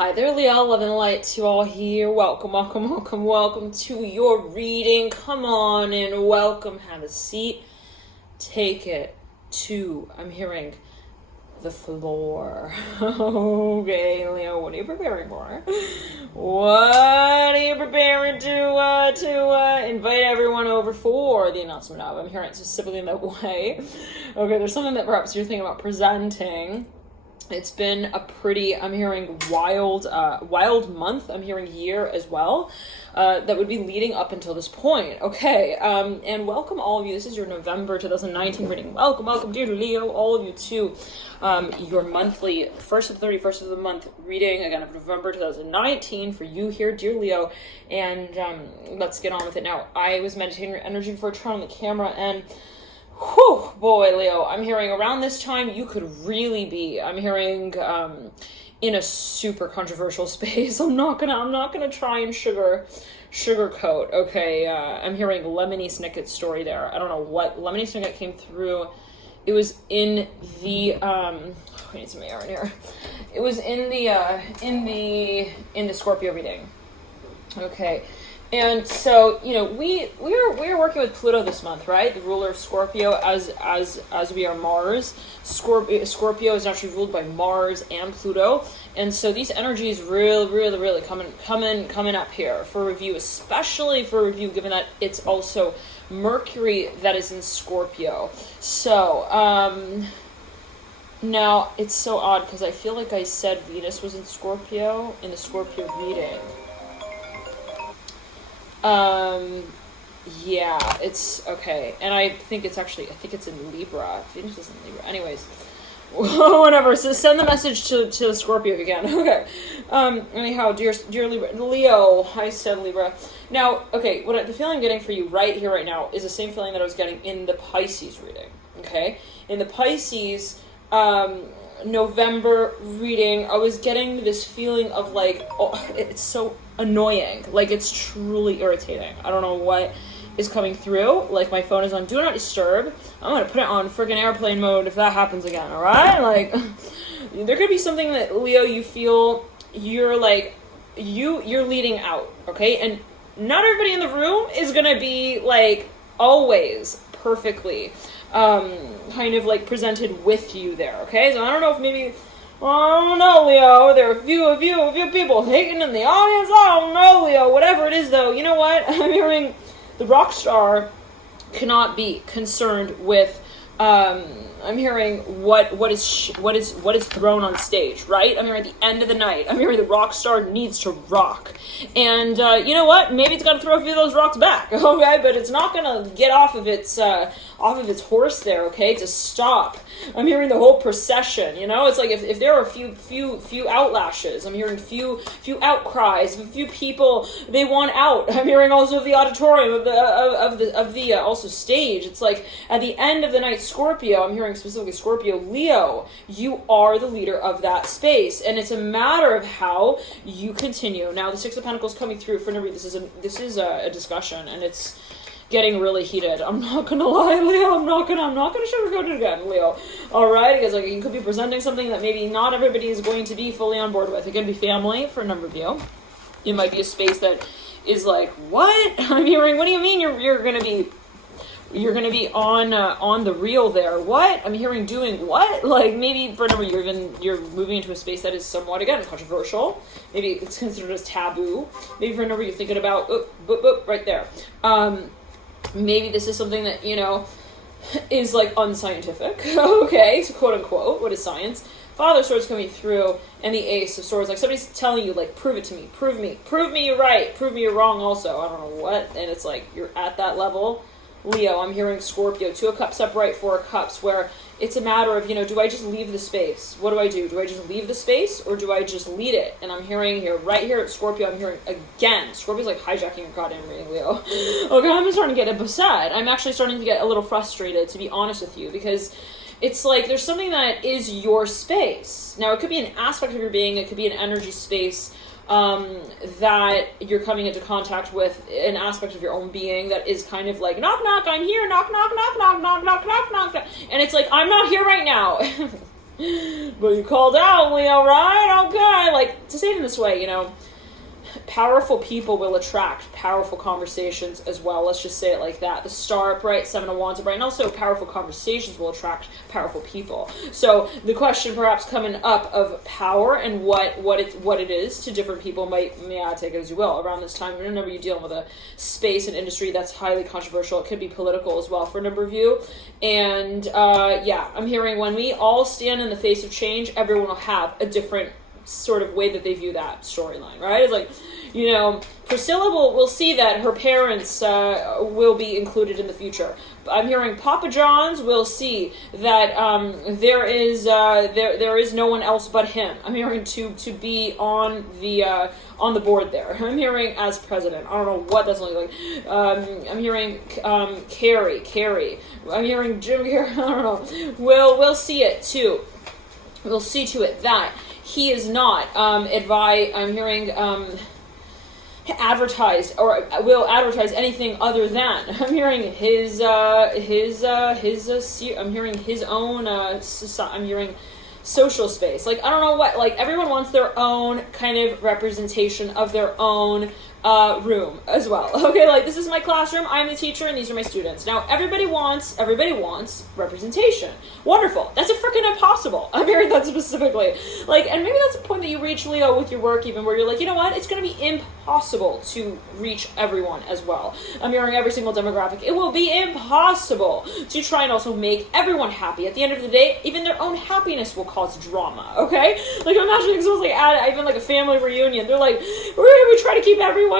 Hi there, Leo. Love and light to you all here. Welcome to your reading. Come on in, welcome, have a seat. Take it to, I'm hearing, the floor. Okay, Leo, what are you preparing for? What are you preparing to invite everyone over for the announcement of? I'm hearing it specifically in that way. Okay, there's something that perhaps you're thinking about presenting. It's been a pretty, I'm hearing wild month, I'm hearing year as well, that would be leading up until this point. Okay, and welcome all of you. This is your November 2019 reading. Welcome, dear Leo, all of you to your monthly 1st to 31st of the month reading, again, of November 2019 for you here, dear Leo. And let's get on with it now. I was meditating your energy before turning on the camera, and whew, boy, Leo, I'm hearing around this time you could really be, I'm hearing in a super controversial space. I'm not gonna try and sugarcoat. Okay, I'm hearing Lemony Snicket's story there. I don't know what Lemony Snicket came through. It was in the we need some air in here. It was in the Scorpio reading. Okay. And so, you know, we're working with Pluto this month, right? The ruler of Scorpio, as we are Mars. Scorpio is actually ruled by Mars and Pluto, and so these energies really coming up here for review, especially for review, given that it's also Mercury that is in Scorpio. So, now it's so odd because I feel like I said Venus was in Scorpio in the Scorpio reading. Yeah, it's okay. And I think it's in Libra. Venus is in Libra. Anyways, whatever. So send the message to Scorpio again. Okay. Anyhow, dear Libra, Leo, I said Libra. Now, okay, the feeling I'm getting for you right here, right now, is the same feeling that I was getting in the Pisces reading. Okay? In the Pisces, November reading, I was getting this feeling of like, oh, it's so annoying. Like, it's truly irritating. I don't know what is coming through. Like, my phone is on Do Not Disturb. I'm gonna put it on freaking airplane mode if that happens again, alright? Like, there could be something that, Leo, you feel you're like, you're leading out, okay? And not everybody in the room is gonna be, like, always perfectly kind of like presented with you there, okay? So I don't know if maybe, I don't know, Leo, there are a few people hating in the audience. I don't know, Leo, whatever it is though. You know what? I'm hearing the rock star cannot be concerned with I'm hearing what is thrown on stage, right? I'm hearing at the end of the night, I'm hearing the rock star needs to rock. And you know what? Maybe it's got to throw a few of those rocks back, okay? But it's not going to get off of its horse there, okay? To stop. I'm hearing the whole procession, you know? It's like if there are a few outlashes, I'm hearing few outcries, a few people they want out. I'm hearing also of the auditorium of the also stage. It's like at the end of the night, Scorpio, I'm hearing specifically Scorpio, Leo, you are the leader of that space, and it's a matter of how you continue. Now, the Six of Pentacles coming through for Nari, this is a discussion, and it's getting really heated. I'm not gonna lie, Leo. I'm not gonna sugarcoat it again, Leo. All right, because like you could be presenting something that maybe not everybody is going to be fully on board with. It could be family for a number of you. It might be a space that is like, what? I'm hearing. What do you mean you're gonna be on the reel there? What? I'm hearing doing what? Like maybe for a number you're moving into a space that is somewhat, again, controversial. Maybe it's considered as taboo. Maybe for a number you're thinking about right there. Maybe this is something that, you know, is like unscientific. Okay, so quote unquote, what is science? Father of Swords coming through, and the Ace of Swords, like somebody's telling you, like, prove it to me, prove me you're right, prove me you're wrong also, I don't know what, and it's like, you're at that level. Leo, I'm hearing Scorpio, 2 of Cups upright, 4 of Cups, where it's a matter of, you know, do I just leave the space? What do I do? Do I just leave the space, or do I just lead it? And I'm hearing here, right here at Scorpio, I'm hearing again, Scorpio's like hijacking your goddamn reading, Leo. Okay, I'm starting to get upset. I'm actually starting to get a little frustrated, to be honest with you, because it's like there's something that is your space. Now, it could be an aspect of your being, it could be an energy space, that you're coming into contact with, an aspect of your own being that is kind of like, knock, knock, I'm here, knock, knock, knock, knock, knock, knock, knock, knock, knock. And it's like, I'm not here right now. But you called out, Leo, right? Okay. Like, to say it in this way, powerful people will attract powerful conversations as well. Let's just say it like that. The star upright, 7 of wands upright, and also powerful conversations will attract powerful people. So the question perhaps coming up of power and what it is to different people might take it as you will. Around this time, remember you're dealing with a space and industry that's highly controversial. It could be political as well for a number of you. And I'm hearing when we all stand in the face of change, everyone will have a different sort of way that they view that storyline, right? It's like, Priscilla will see that her parents will be included in the future. I'm hearing Papa John's will see that there is no one else but him. I'm hearing to be on the board there. I'm hearing as president. I don't know what that's looking like. I'm hearing Carrie. I'm hearing Jim Carrey. I don't know. We'll see it too. We'll see to it that he is not I'm hearing advertised or will advertise anything other than. I'm hearing his I'm hearing his own I'm hearing social space. Like, I don't know what, like, everyone wants their own kind of representation of their own room as well. Okay, like, this is my classroom, I'm the teacher, and these are my students. Now, everybody wants representation. Wonderful. That's a freaking impossible. I'm hearing that specifically. Like, and maybe that's a point that you reach, Leo, with your work even, where you're like, you know what, it's going to be impossible to reach everyone as well. I'm hearing every single demographic. It will be impossible to try and also make everyone happy. At the end of the day, even their own happiness will cause drama, okay? Like, imagine if someone's like at even like a family reunion, they're like, we try to keep everyone,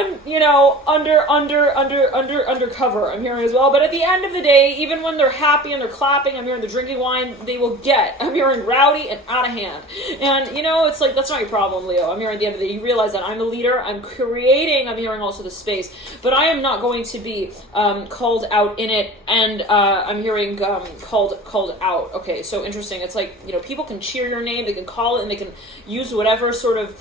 undercover, I'm hearing as well. But at the end of the day, even when they're happy and they're clapping, I'm hearing the drinking wine, they will get, I'm hearing rowdy and out of hand. And, it's like, that's not your problem, Leo. I'm hearing at the end of the day, you realize that I'm the leader, I'm creating, I'm hearing also the space, but I am not going to be called out in it, and I'm hearing called out. Okay, so interesting. It's like, people can cheer your name, they can call it, and they can use whatever sort of,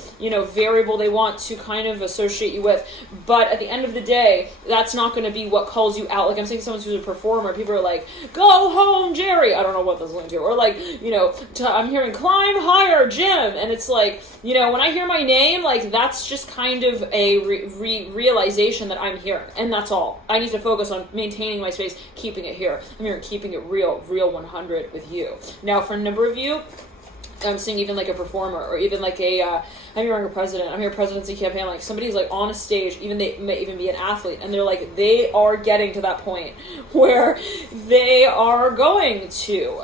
variable they want to kind of associate you with. But at the end of the day, that's not going to be what calls you out. Like, I'm saying someone who's a performer, people are like, go home, Jerry. I don't know what that's going to. Or like, I'm hearing climb higher, Jim. And it's like, when I hear my name, like, that's just kind of a realization that I'm here. And that's all. I need to focus on maintaining my space, keeping it here. I'm here keeping it real 100 with you. Now, for a number of you, I'm seeing even like a performer, or even like I'm hearing a president. I'm hearing presidency campaign. Like, somebody's like on a stage, even they may even be an athlete, and they're like, they are getting to that point where they are going to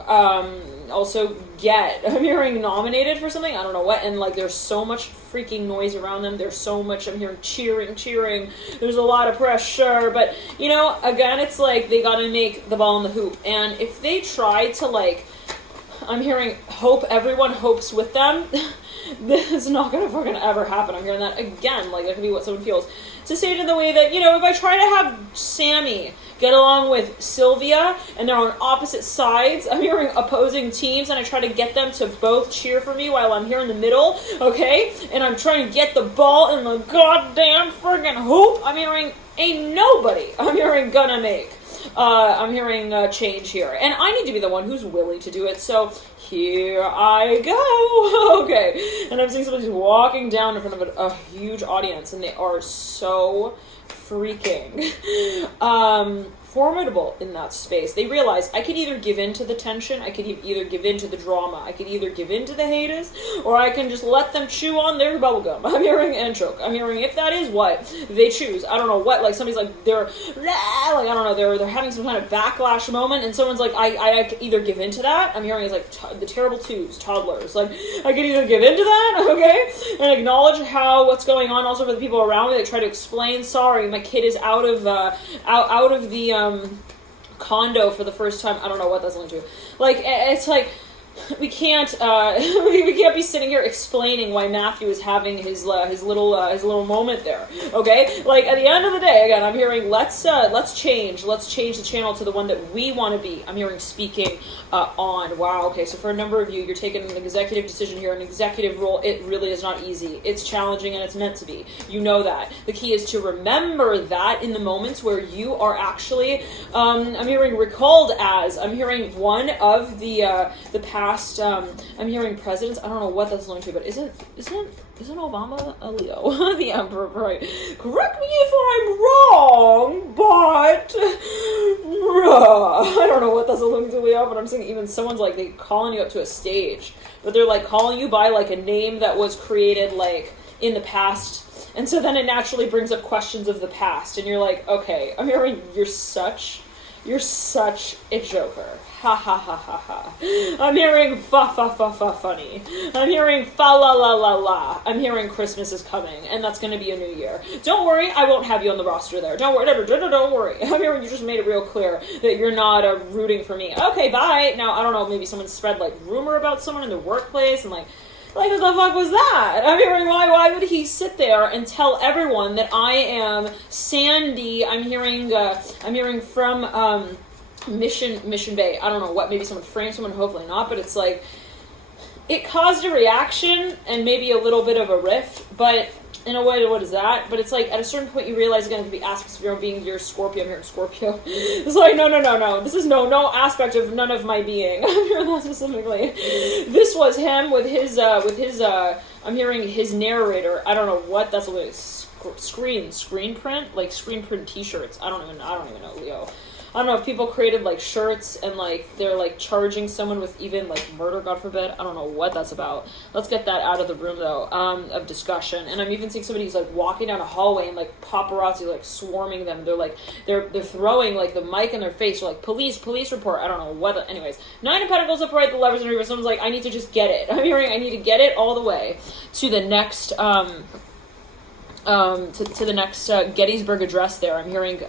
also get, I'm hearing nominated for something, I don't know what, and like there's so much freaking noise around them, there's so much, I'm hearing cheering, there's a lot of pressure, but again, it's like they gotta make the ball in the hoop, and if they try to like, I'm hearing everyone hopes with them, this is not gonna fucking ever happen. I'm hearing that again, like that could be what someone feels. To say it in the way that, if I try to have Sammy get along with Sylvia, and they're on opposite sides, I'm hearing opposing teams, and I try to get them to both cheer for me while I'm here in the middle, okay? And I'm trying to get the ball in the goddamn friggin' hoop, I'm hearing ain't nobody, I'm hearing gonna make. I'm hearing change here. And I need to be the one who's willing to do it. So here I go. Okay. And I'm seeing somebody who's walking down in front of a huge audience, and they are so freaking formidable in that space. They realize I could either give in to the tension, I could either give in to the drama, I could either give in to the haters, or I can just let them chew on their bubblegum. I'm hearing and choke. I'm hearing if that is what they choose. I don't know what, like somebody's like, they're, like, I don't know, they're having some kind of backlash moment, and someone's like, I could either give in to that. I'm hearing it's like the terrible twos, toddlers. Like, I could either give in to that, okay, and acknowledge what's going on also for the people around me. They try to explain, sorry, my kid is out of the condo for the first time. I don't know what that's linked to. Like, it's like we can't we can't be sitting here explaining why Matthew is having his little moment there. Okay, like at the end of the day, again, I'm hearing let's change the channel to the one that we want to be. I'm hearing speaking on. Wow. Okay, so for a number of you, you're taking an executive decision here, an executive role. It really is not easy. It's challenging, and it's meant to be. You know that. The key is to remember that in the moments where you are actually I'm hearing recalled as. I'm hearing one of the past past, I'm hearing presidents. I don't know what that's linked to, but isn't Obama a Leo? The emperor, right? Correct me if I'm wrong, but I don't know what that's linked to, Leo. But I'm saying even someone's like they calling you up to a stage, but they're like calling you by like a name that was created like in the past. And so then it naturally brings up questions of the past, and you're like, okay, I'm hearing you're such a joker. Ha ha ha ha ha. I'm hearing fa fa fa fa funny. I'm hearing fa la la la la. I'm hearing Christmas is coming, and that's going to be a new year. Don't worry, I won't have you on the roster there. Don't worry, don't worry. I'm hearing you just made it real clear that you're not rooting for me. Okay, bye. Now, I don't know, maybe someone spread like rumor about someone in the workplace, and like what the fuck was that? I'm hearing why would he sit there and tell everyone that I am Sandy? I'm hearing from Mission Bay. I don't know what, maybe someone framed someone, hopefully not, but it's like it caused a reaction and maybe a little bit of a rift, but in a way, what is that? But it's like at a certain point you realize again, it could be aspects of your being your Scorpio. I'm hearing Scorpio. It's like no. This is no aspect of none of my being. I'm hearing that specifically. This was him with his I'm hearing his narrator. I don't know what that's like. Screen print, like screen print T-shirts. I don't even know, Leo. I don't know if people created like shirts and like they're like charging someone with even like murder, God forbid. I don't know what that's about. Let's get that out of the room though, of discussion. And I'm even seeing somebody who's like walking down a hallway and like paparazzi like swarming them. They're like they're throwing like the mic in their face. They're like police report. I don't know what. Anyways, 9 of Pentacles upright, the Lovers in reverse. Someone's like, I need to just get it. I'm hearing I need to get it all the way to the next to the next Gettysburg Address. There, I'm hearing.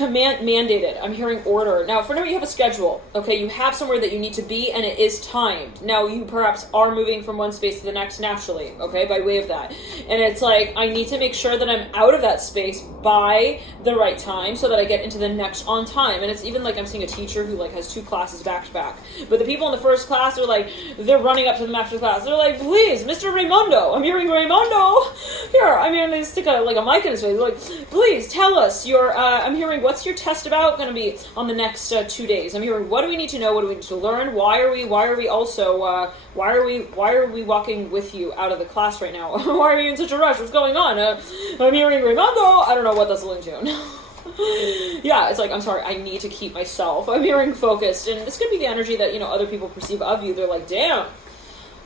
Mandated. I'm hearing order. Now, for now, you have a schedule. Okay, you have somewhere that you need to be, and it is timed. Now, you perhaps are moving from one space to the next naturally, okay, by way of that. And it's like, I need to make sure that I'm out of that space by the right time so that I get into the next on time. And it's even like I'm seeing a teacher who like has 2 classes back to back. But the people in the first class are like, they're running up to the master class. They're like, please, Mr. Raimondo. I'm hearing Raimondo. Here, I mean, they stick a mic in his face. They're like, please tell us your, I'm hearing, what's your test about going to be on the next 2 days? I'm hearing, what do we need to know? What do we need to learn? Why are we also, why are we walking with you out of the class right now? Why are you in such a rush? What's going on? I'm hearing Raimondo. I don't know what that's linked to. Yeah, it's like, I'm sorry, I need to keep myself. I'm hearing focused, and this could be the energy that, other people perceive of you. They're like, damn.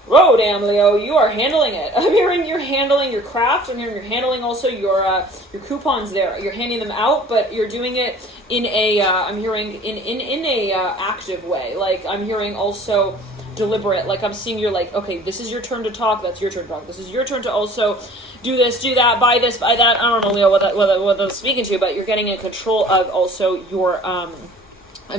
Whoa, damn, Leo, you are handling it. I'm hearing you're handling your craft. I'm hearing you're handling also your coupons there. You're handing them out, but you're doing it in a, I'm hearing in a active way. Like, I'm hearing also deliberate. Like, I'm seeing you're like, okay, this is your turn to talk. That's your turn to talk. This is your turn to also do this, do that, buy this, buy that. I don't know, Leo, what that's speaking to, but you're getting in control of also your, I'm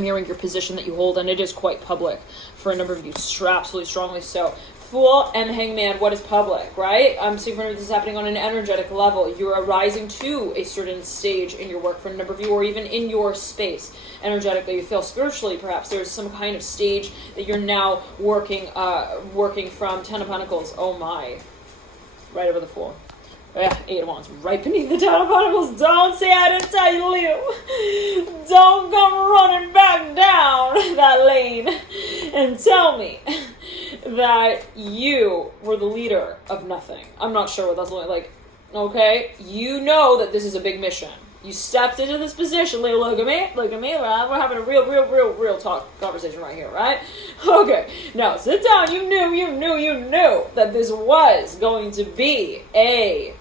hearing your position that you hold, and it is quite public for a number of you, absolutely strongly so. Fool and Hangman, what is public, right? I'm seeing for this is happening on an energetic level. You're arising to a certain stage in your work for a number of you, or even in your space energetically. You feel spiritually, perhaps there's some kind of stage that you're now working from. 10 of Pentacles, oh my, right over the Fool. Yeah, 8 of Wands, right beneath the 10 of Pentacles. Don't say I didn't tell you, Leo. Don't come running back down that lane and tell me that you were the leader of nothing. I'm not sure what that's like. Okay, you know that this is a big mission. You stepped into this position, Leo. Look at me. We're having a real talk conversation right here, right? Okay, now sit down. You knew that this was going to be a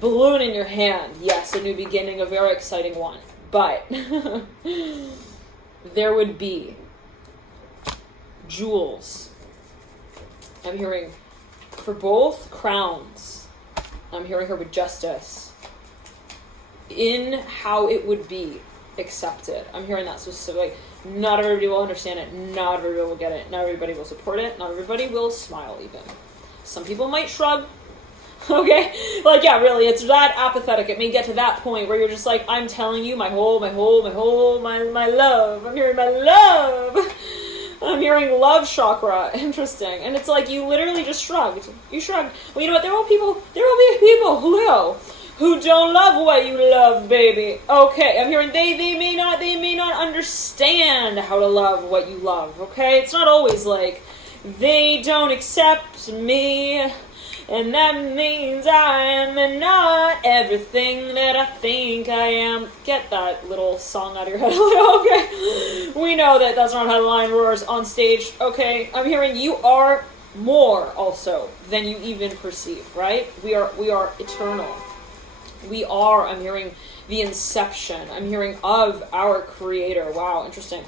balloon in your hand. Yes, a new beginning, a very exciting one. But there would be jewels. I'm hearing for both crowns. I'm hearing her with justice in how it would be accepted. I'm hearing that. So like, not everybody will understand it. Not everybody will get it. Not everybody will support it. Not everybody will smile even. Some people might shrug. Okay? Like, yeah, really, it's that apathetic. It may get to that point where you're just like, I'm telling you my love. I'm hearing my love. I'm hearing love chakra. Interesting. And it's like you literally just shrugged. You shrugged. Well, you know what? There will be people, Leo, who don't love what you love, baby. Okay, I'm hearing they may not understand how to love what you love, okay? It's not always like, they don't accept me, and that means I am not everything that I think I am. Get that little song out of your head. Okay, we know that that's not how the lion roars on stage. Okay, I'm hearing you are more also than you even perceive, right? We are eternal. We are, I'm hearing, the inception. I'm hearing of our creator. Wow, interesting.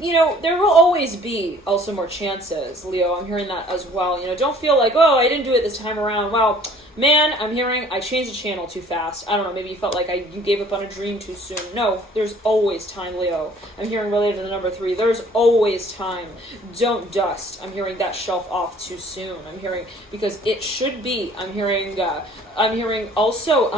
You know, there will always be also more chances, Leo. I'm hearing that as well. You know, don't feel like, oh, I didn't do it this time around. Wow, man, I'm hearing I changed the channel too fast. I don't know, maybe you felt like you gave up on a dream too soon. No, there's always time, Leo. I'm hearing related to the number 3. There's always time. Don't dust. I'm hearing that shelf off too soon. I'm hearing, because it should be. I'm hearing also,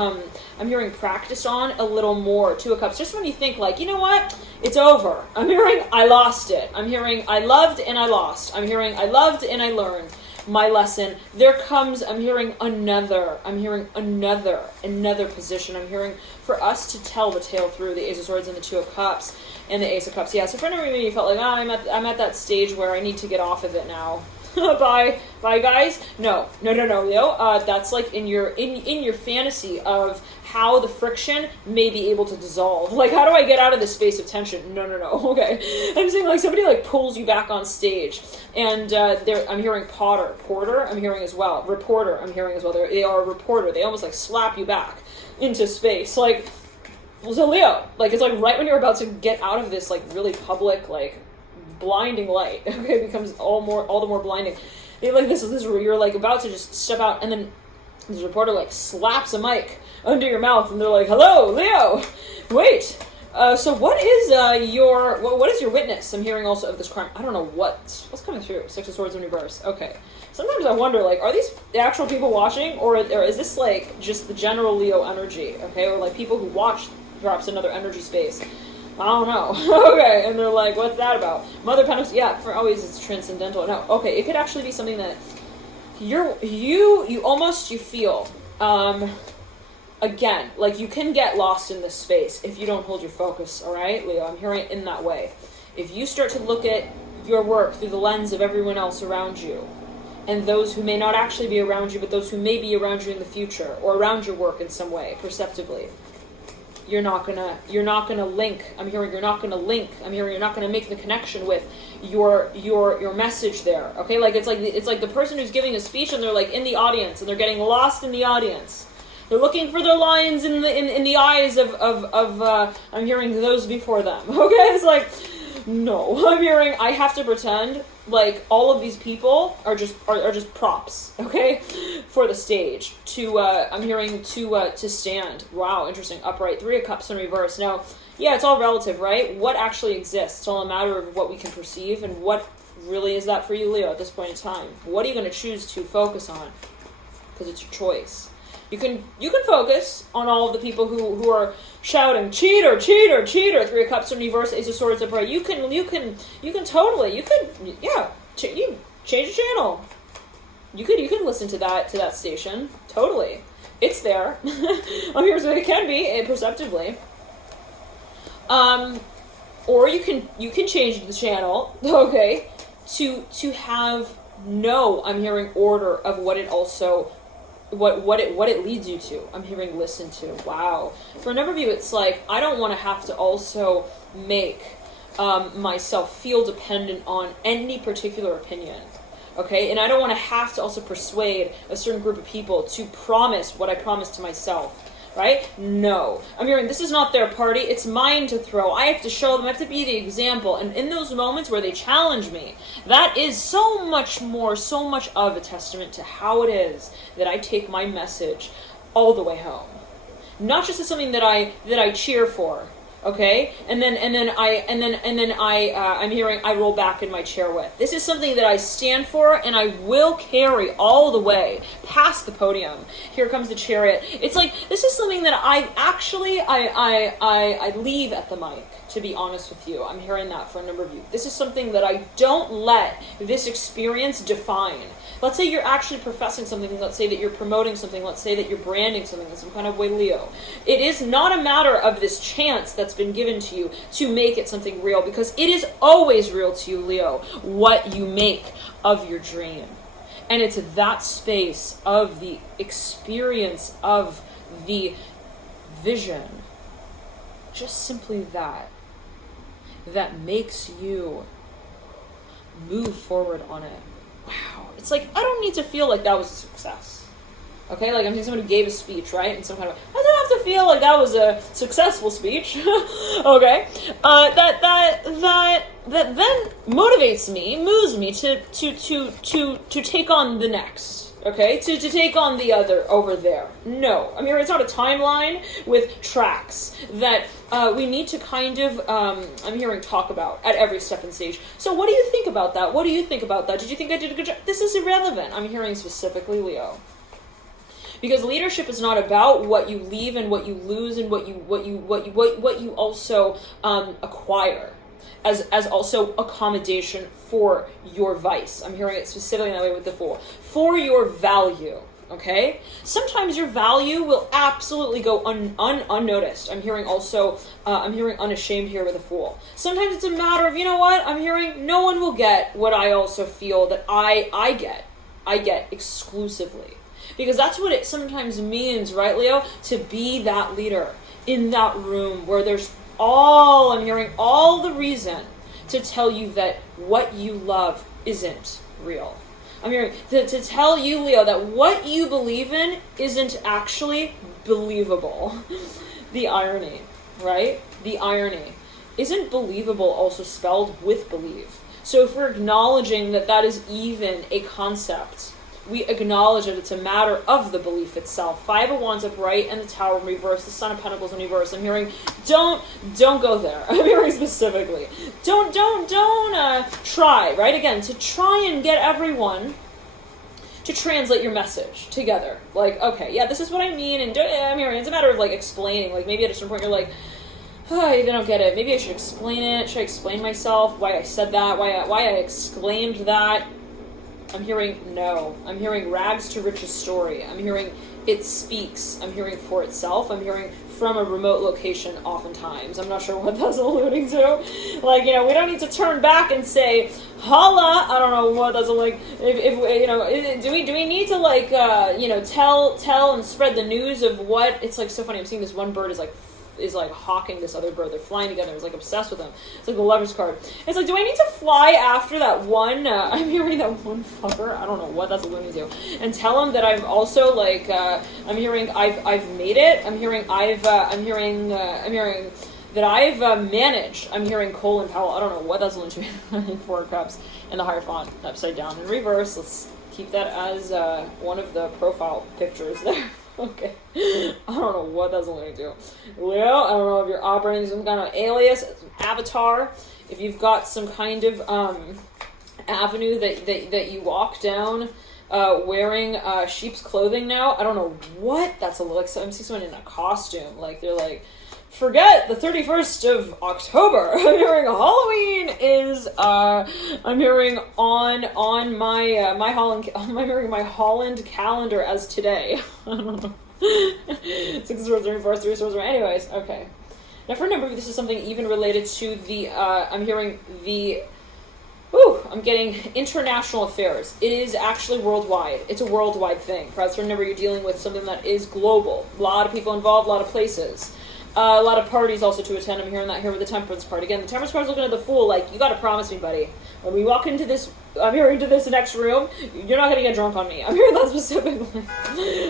I'm hearing practice on a little more. 2 of Cups. Just when you think like, you know what? It's over. I'm hearing I lost it. I'm hearing I loved and I lost. I'm hearing I loved and I learned my lesson. There comes, I'm hearing another position. I'm hearing for us to tell the tale through the Ace of Swords and the 2 of Cups and the Ace of Cups. Yeah, so for any reason you felt like, I'm at that stage where I need to get off of it now. Bye guys. No, Leo. That's like in your fantasy of how the friction may be able to dissolve. Like, how do I get out of this space of tension? No. Okay, I'm saying like somebody like pulls you back on stage, and I'm hearing Porter. I'm hearing as well. Reporter. I'm hearing as well. They are a reporter. They almost like slap you back into space. Like, so Leo, like it's like right when you're about to get out of this like really public like blinding light, okay, it becomes all the more blinding. Like this is where you're like about to just step out, and then this reporter like slaps a mic under your mouth, and they're like, "Hello, Leo. Wait. So what is your witness?" I'm hearing also of this crime. I don't know what's coming through. 6 of Swords in reverse. Okay. Sometimes I wonder, like, are these the actual people watching, or is this like just the general Leo energy? Okay, or like people who watch perhaps another energy space. I don't know. Okay, and they're like, what's that about? Mother Pentacles, yeah, for always it's transcendental. No, okay, it could actually be something that you feel, again, like you can get lost in this space if you don't hold your focus, all right, Leo? I'm hearing it in that way. If you start to look at your work through the lens of everyone else around you, and those who may not actually be around you, but those who may be around you in the future, or around your work in some way, perceptively, you're not gonna link. I'm hearing you're not gonna link. I'm hearing you're not gonna make the connection with your message there. Okay, like it's like the person who's giving a speech and they're like in the audience and they're getting lost in the audience. They're looking for their lines in the eyes of I'm hearing those before them. Okay, it's like no. I'm hearing I have to pretend like all of these people are just props, okay, for the stage to I'm hearing to stand. Wow, interesting. Upright. 3 of Cups in reverse. Now, yeah, it's all relative, right? What actually exists? It's all a matter of what we can perceive, and what really is that for you, Leo, at this point in time? What are you going to choose to focus on? Because it's your choice. You can focus on all of the people who are shouting cheater, cheater, cheater. 3 of Cups in reverse, Ace of Swords upright. You can totally you change the channel. You could listen to that station totally. It's there. Here's what it can be perceptively. Or you can change the channel. Okay, to have no. I'm hearing order of what it also. What it leads you to. I'm hearing listen to. Wow. For a number of you, it's like, I don't want to have to also make myself feel dependent on any particular opinion. Okay? And I don't want to have to also persuade a certain group of people to promise what I promised to myself. Right? No. I'm hearing this is not their party. It's mine to throw. I have to show them. I have to be the example. And in those moments where they challenge me, that is so much of a testament to how it is that I take my message all the way home. Not just as something that I cheer for. Okay, and then I'm hearing I roll back in my chair with. This is something that I stand for, and I will carry all the way past the podium. Here comes the Chariot. It's like this is something that I leave at the mic to be honest with you. I'm hearing that for a number of you. This is something that I don't let this experience define. Let's say you're actually professing something. Let's say that you're promoting something. Let's say that you're branding something in some kind of way, Leo. It is not a matter of this chance that's been given to you to make it something real, because it is always real to you, Leo, what you make of your dream. And it's that space of the experience of the vision, just simply that makes you move forward on it. Wow. It's like, I don't need to feel like that was a success. Okay, like I'm seeing someone who gave a speech, right? And some kind of, I don't have to feel like that was a successful speech. Okay, that then motivates me, moves me to take on the next. Okay, to take on the other over there. No, I mean, it's not a timeline with tracks that we need to kind of, I'm hearing talk about at every step and stage. So what do you think about that? What do you think about that? Did you think I did a good job? This is irrelevant. I'm hearing specifically Leo. Because leadership is not about what you leave and what you lose and what you also acquire as also accommodation for your vice. I'm hearing it specifically that way with the Fool. For your value, okay? Sometimes your value will absolutely go unnoticed. I'm hearing also, I'm hearing unashamed here with the Fool. Sometimes it's a matter of, you know what? I'm hearing no one will get what I also feel that I get. I get exclusively. Because that's what it sometimes means, right, Leo? To be that leader in that room where there's I'm hearing all the reason to tell you that what you love isn't real. I'm hearing to tell you, Leo, that what you believe in isn't actually believable. The irony, right? The irony. Isn't believable also spelled with believe? So if we're acknowledging that that is even a concept, we acknowledge that it's a matter of the belief itself. Five of Wands upright and the Tower in reverse, the Son of Pentacles in reverse. I'm hearing, don't go there. I'm hearing specifically, don't try, right? Again, to try and get everyone to translate your message together. Like, okay, yeah, this is what I mean, and I'm hearing it's a matter of like explaining. Like maybe at a certain point you're like, oh, I don't get it. Maybe I should explain it. Should I explain myself? Why I said that? Why I exclaimed that? I'm hearing no. I'm hearing rags to riches story. I'm hearing it speaks. I'm hearing for itself. I'm hearing from a remote location oftentimes. I'm not sure what that's alluding to. Like, you know, we don't need to turn back and say, holla. I don't know what that's like. If you know, do we need to like, you know, tell and spread the news of what, it's like so funny. I'm seeing this one bird is like hawking this other bird. They're flying together. It's like obsessed with them. It's like the Lover's card. It's like, do I need to fly after that one? I'm hearing that one fucker. I don't know what that's alluding to. And tell him that I've also like. I'm hearing I've made it. I'm hearing I'm hearing that I've managed. I'm hearing Cole and Powell. I don't know what that's alluding to. Four Cups in the higher font, upside down in reverse. Let's keep that as one of the profile pictures there. Okay. I don't know what that's alluding to. Well, I don't know if you're operating some kind of alias, avatar, if you've got some kind of avenue that you walk down wearing sheep's clothing now. I don't know what that's a like. So I'm seeing someone in a costume. Like they're like, forget the 31st of October. I'm hearing Halloween is I'm hearing on my my Holland. I'm hearing my Holland calendar as today. I don't know. 6 of Swords, reverse, 3 of Swords. Anyways, okay. Now for a number of you, this is something even related to the. I'm hearing the. I'm getting international affairs. It is actually worldwide. It's a worldwide thing. Perhaps for a number, you're dealing with something that is global. A lot of people involved, a lot of places. A lot of parties also to attend. I'm hearing that here with the Temperance card. Again, the Temperance card is looking at the Fool like, you gotta promise me, buddy. When we walk into this, I'm hearing into this next room, you're not gonna get drunk on me. I'm hearing that specifically.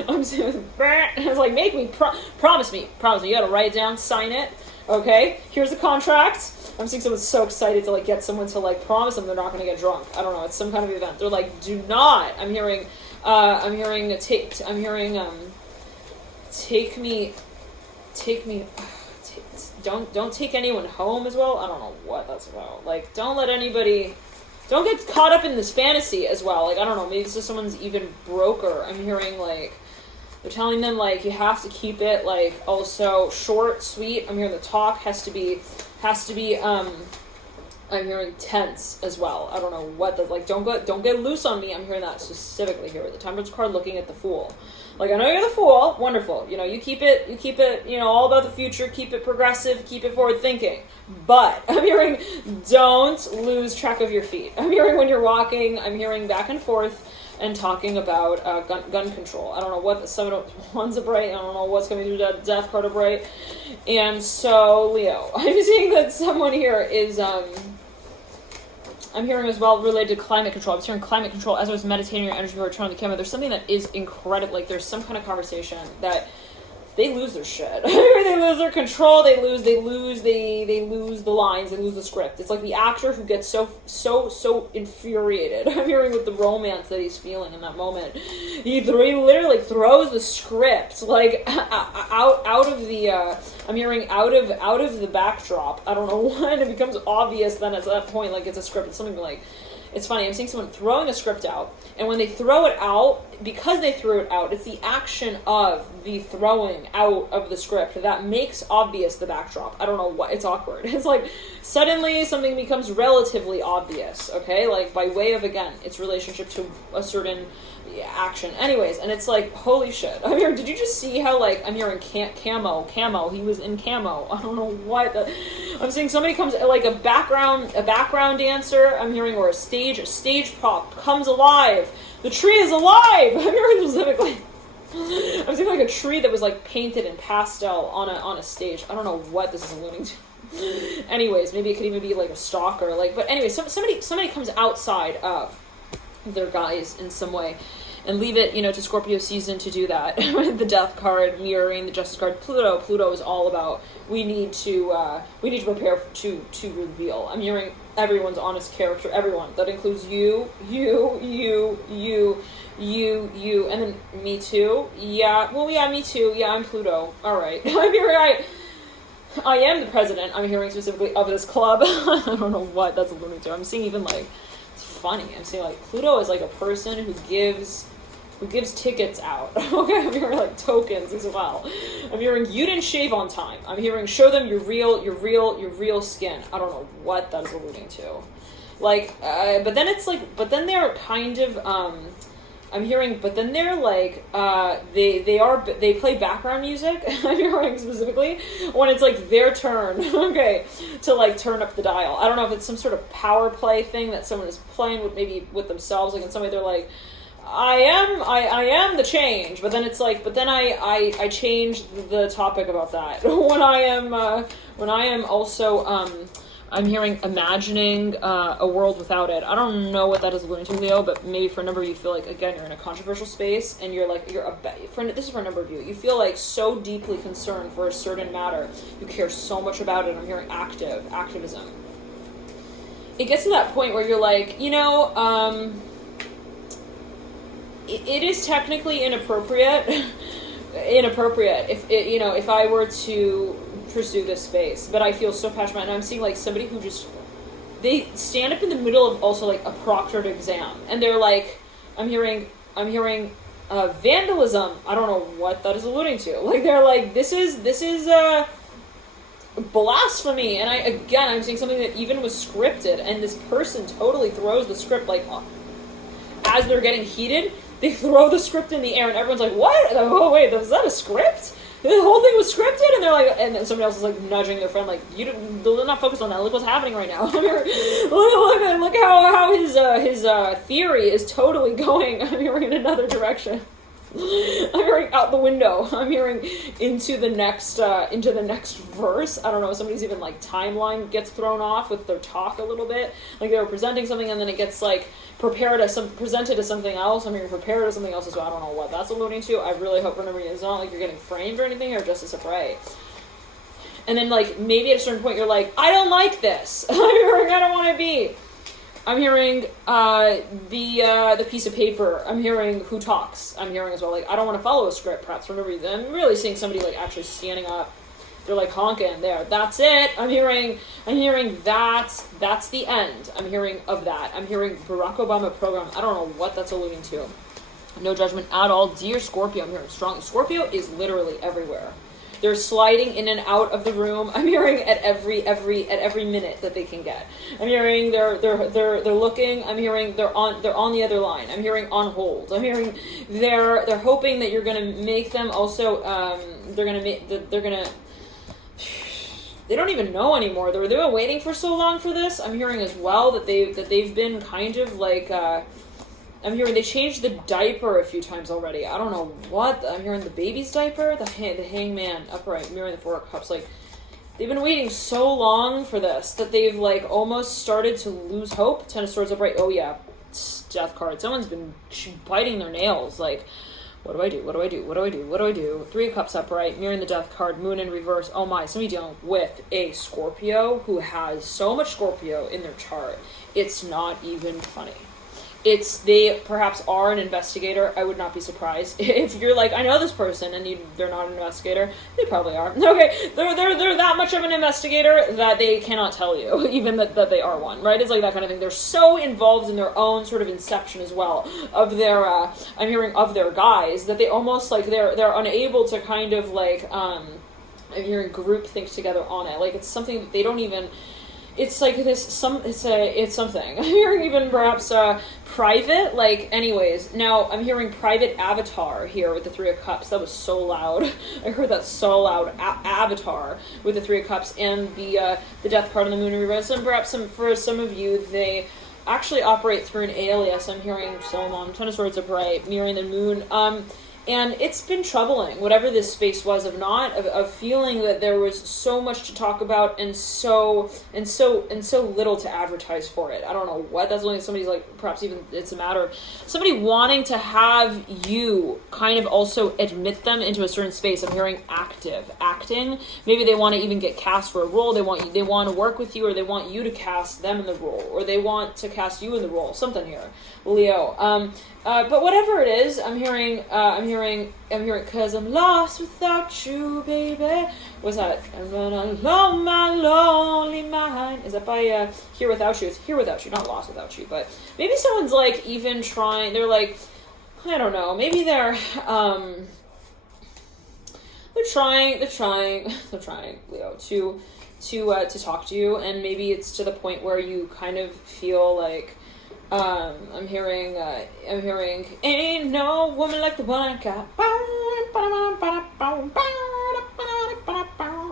I'm saying, it's like, make me, promise me. You gotta write it down, sign it. Okay, here's the contract. I'm seeing someone so excited to like get someone to like promise them they're not gonna get drunk. I don't know, it's some kind of event. They're like, do not. I'm hearing, don't take anyone home as well. I don't know what that's about. Like, don't get caught up in this fantasy as well. Like, I don't know, maybe this is someone's even broker. I'm hearing like they're telling them like you have to keep it like also short, sweet. I'm hearing the talk has to be has to be, I'm hearing tense as well. I don't know what the, like, don't get loose on me. I'm hearing that specifically here with the Temperance card, looking at the Fool. Like, I know you're the Fool, wonderful. You know, you keep it, you know, all about the future, keep it progressive, keep it forward thinking. But I'm hearing, don't lose track of your feet. I'm hearing when you're walking, I'm hearing back and forth and talking about gun control. I don't know what, one's a bright, I don't know what's coming through that death card of bright. And so, Leo, I'm seeing that someone here is, I'm hearing as well related to climate control. I was hearing climate control as I was meditating your energy before I turned on the camera. There's something that is incredible. Like, there's some kind of conversation that they lose their shit. They lose their control. They lose the lines. They lose the script. It's like the actor who gets so infuriated. I'm hearing with the romance that he's feeling in that moment. He literally throws the script like out of the. I'm hearing out of the backdrop. I don't know why. And it becomes obvious then at that point, like it's a script. It's something like. It's funny, I'm seeing someone throwing a script out, and when they throw it out, because they threw it out, it's the action of the throwing out of the script that makes obvious the backdrop. I don't know what, it's awkward. It's like, suddenly something becomes relatively obvious, okay? Like, by way of, again, its relationship to a certain action. Anyways, and it's like, holy shit. I'm hearing, did you just see how, like, I'm hearing camo, he was in camo. I don't know what. I'm seeing somebody comes, like a background dancer, I'm hearing, or a stage prop comes alive. The tree is alive! I'm hearing specifically. I'm seeing like a tree that was like painted in pastel on a stage. I don't know what this is alluding to. Anyways, maybe it could even be like a stalker. Like, but anyway, somebody comes outside of their guise in some way, and leave it, you know, to Scorpio season to do that. The Death card mirroring the Justice card. Pluto is all about we need to prepare to reveal. I'm hearing everyone's honest character. Everyone that includes you, and then me too. Yeah, well, yeah, me too. Yeah, I'm Pluto. All right. I'm hearing I am the president. I'm hearing specifically of this club. I don't know what that's alluding to. I'm seeing even like. Funny. I'm saying like Pluto is like a person who gives tickets out. Okay, I'm hearing like tokens as well. I'm hearing you didn't shave on time. I'm hearing show them your real skin. I don't know what that is alluding to. Like, but then they're kind of I'm hearing, but then they're like, they play background music. I'm hearing specifically when it's like their turn, okay, to like turn up the dial. I don't know if it's some sort of power play thing that someone is playing with, maybe with themselves. Like in some way, they're like, I am the change. But then it's like, but then I change the topic about that when I am also I'm hearing imagining a world without it. I don't know what that is alluding to, Leo, but maybe for a number of you feel like, again, you're in a controversial space, and you're like, this is for a number of you. You feel like so deeply concerned for a certain matter. You care so much about it. I'm hearing activism. It gets to that point where you're like, you know, it is technically inappropriate if I were to pursue this space, but I feel so passionate, and I'm seeing like somebody who just, they stand up in the middle of also like a proctored exam, and they're like, I'm hearing vandalism. I don't know what that is alluding to. Like they're like, this is blasphemy, and I'm seeing something that even was scripted, and this person totally throws the script, like as they're getting heated, they throw the script in the air, and everyone's like, what? Oh wait, was that a script? The whole thing was scripted, and they're like, and then somebody else is like nudging their friend, like, they're not focused on that. Look what's happening right now. Look how his theory is totally going. I'm hearing in another direction. I'm hearing out the window. I'm hearing into the next verse. I don't know. Somebody's even like timeline gets thrown off with their talk a little bit. Like they were presenting something, and then it gets like presented as something else. I'm hearing prepared as something else as well. I don't know what that's alluding to. I really hope for number it's not like you're getting framed or anything, or just as a prey. And then like maybe at a certain point you're like, I don't like this. I'm hearing I don't want to be. I'm hearing the piece of paper. I'm hearing who talks. I'm hearing as well, like, I don't want to follow a script, perhaps for no reason. I'm really seeing somebody, like, actually standing up. They're, like, honking there. That's it. I'm hearing that's the end. I'm hearing of that. I'm hearing Barack Obama program. I don't know what that's alluding to. No judgment at all. Dear Scorpio, I'm hearing strong. Scorpio is literally everywhere. They're sliding in and out of the room. I'm hearing at every minute that they can get. I'm hearing they're looking. I'm hearing they're on the other line. I'm hearing on hold. I'm hearing they're hoping that you're gonna make them also. They don't even know anymore. They've been waiting for so long for this. I'm hearing as well that they've been kind of like. I'm hearing they changed the diaper a few times already. I don't know what. I'm hearing the baby's diaper, the hangman upright, mirroring the Four of Cups. Like, they've been waiting so long for this that they've like almost started to lose hope. Ten of Swords upright. Oh yeah, Death card. Someone's been biting their nails. Like, what do I do? What do I do? What do I do? What do I do? Three of Cups upright, mirroring the Death card, Moon in reverse. Oh my, somebody dealing with a Scorpio who has so much Scorpio in their chart. It's not even funny. They perhaps are an investigator. I would not be surprised if you're like, I know this person, and they're not an investigator. They probably are. Okay, they're that much of an investigator that they cannot tell you, even that they are one, right? It's like that kind of thing. They're so involved in their own sort of inception as well of their, I'm hearing of their guys, that they almost like they're unable to kind of like, I'm hearing group think together on it. Like, it's something that they don't even. It's like this. It's something. I'm hearing even perhaps private. Like, anyways. Now I'm hearing private avatar here with the Three of Cups. That was so loud. I heard that so loud. Avatar with the Three of Cups and the Death card and the Moon in reverse. And perhaps for some of you, they actually operate through an alias. I'm hearing Solomon, Ten of Swords upright, mirroring the Moon. And it's been troubling, whatever this space was of feeling that there was so much to talk about and so little to advertise for it. I don't know what. That's only somebody's like, perhaps even it's a matter of somebody wanting to have you kind of also admit them into a certain space. I'm hearing acting. Maybe they want to even get cast for a role. They want to work with you, or they want you to cast them in the role, or they want to cast you in the role. Something here, Leo. But whatever it is, I'm hearing, cause I'm lost without you, baby. What's that? I'm gonna alone my lonely mind. Is that by, Here Without You? It's Here Without You, not Lost Without You. But maybe someone's like even trying, they're like, I don't know, maybe they're trying, Leo, to talk to you, and maybe it's to the point where you kind of feel like, I'm hearing, ain't no woman like the one I got.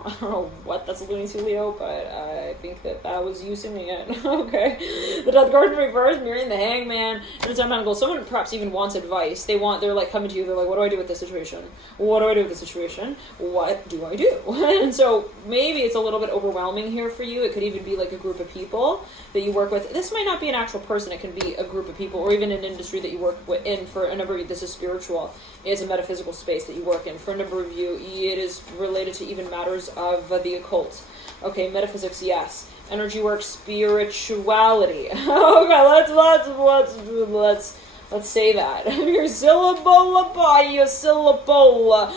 I don't know what that's alluding to, Leo, but I think that was you singing it. Okay. The Death card in reverse, mirroring the Hangman, and the Ten of Pentacles. Someone perhaps even wants advice. They're like coming to you, they're like, what do I do with this situation? What do I do with this situation? What do I do? And so maybe it's a little bit overwhelming here for you. It could even be like a group of people that you work with. This might not be an actual person. It can be a group of people, or even an industry that you work in. For a number of you, this is spiritual. It's a metaphysical space that you work in. For a number of you, it is related to even matters of the occult. Okay, metaphysics, yes. Energy work, spirituality. Okay, let's say that. Your syllable by your syllable.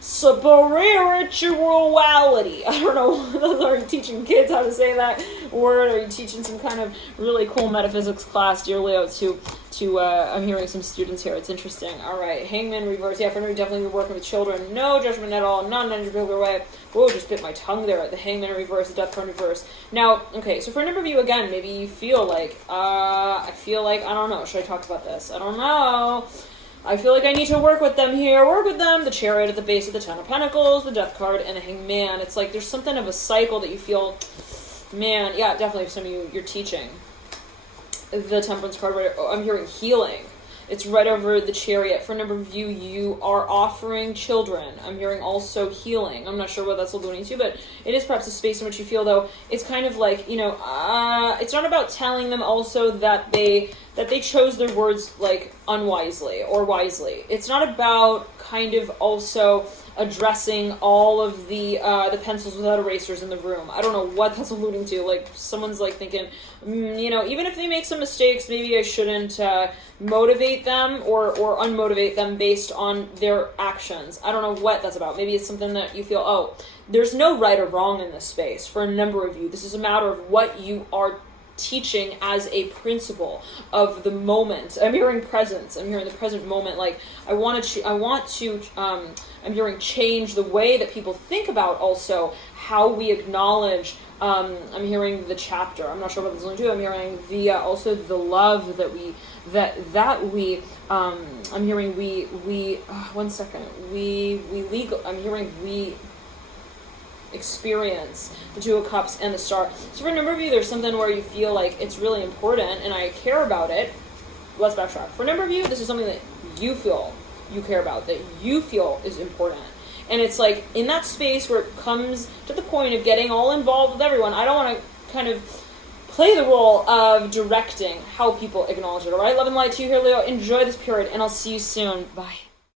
Spirituality. I don't know. Are you teaching kids how to say that word? Are you teaching some kind of really cool metaphysics class, dear Leo, to I'm hearing some students here. It's interesting. All right. Hangman reverse. Yeah, for me, definitely working with children. No judgment at all. Not in any particular way. Whoa, just bit my tongue there at the Hangman reverse, the Death card reverse. Now, okay, so for a number of you, again, maybe you feel like, I don't know. Should I talk about this? I don't know. I feel like I need to work with them here. Work with them. The Chariot at the base of the Ten of Pentacles, the Death card, and the Hangman. It's like there's something of a cycle that you feel, man, yeah, definitely some of you, you're teaching. The Temperance card, I'm hearing healing. It's right over the Chariot. For a number of you, you are offering children. I'm hearing also healing. I'm not sure what that's alluding to, but it is perhaps a space in which you feel, though, it's kind of like, it's not about telling them also that they chose their words, like, unwisely or wisely. It's not about kind of also addressing all of the pencils without erasers in the room. I don't know what that's alluding to. Like, someone's like thinking, even if they make some mistakes, maybe I shouldn't motivate them or unmotivate them based on their actions. I don't know what that's about. Maybe it's something that you feel, there's no right or wrong in this space. For a number of you, this is a matter of what you are teaching as a principle of the moment. I'm hearing presence. I'm hearing the present moment. Like I'm hearing change the way that people think about also how we acknowledge. I'm hearing the chapter. I'm not sure what this is going to do. I'm hearing the also the love that we I'm hearing we 1 second. We legal. I'm hearing we experience the Two of Cups and the Star. So for a number of you, there's something where you feel like it's really important and I care about it. Let's backtrack. For a number of you, this is something that you feel you care about, that you feel is important. And it's like in that space where it comes to the point of getting all involved with everyone, I don't want to kind of play the role of directing how people acknowledge it. All right, love and light to you here, Leo. Enjoy this period, and I'll see you soon. Bye.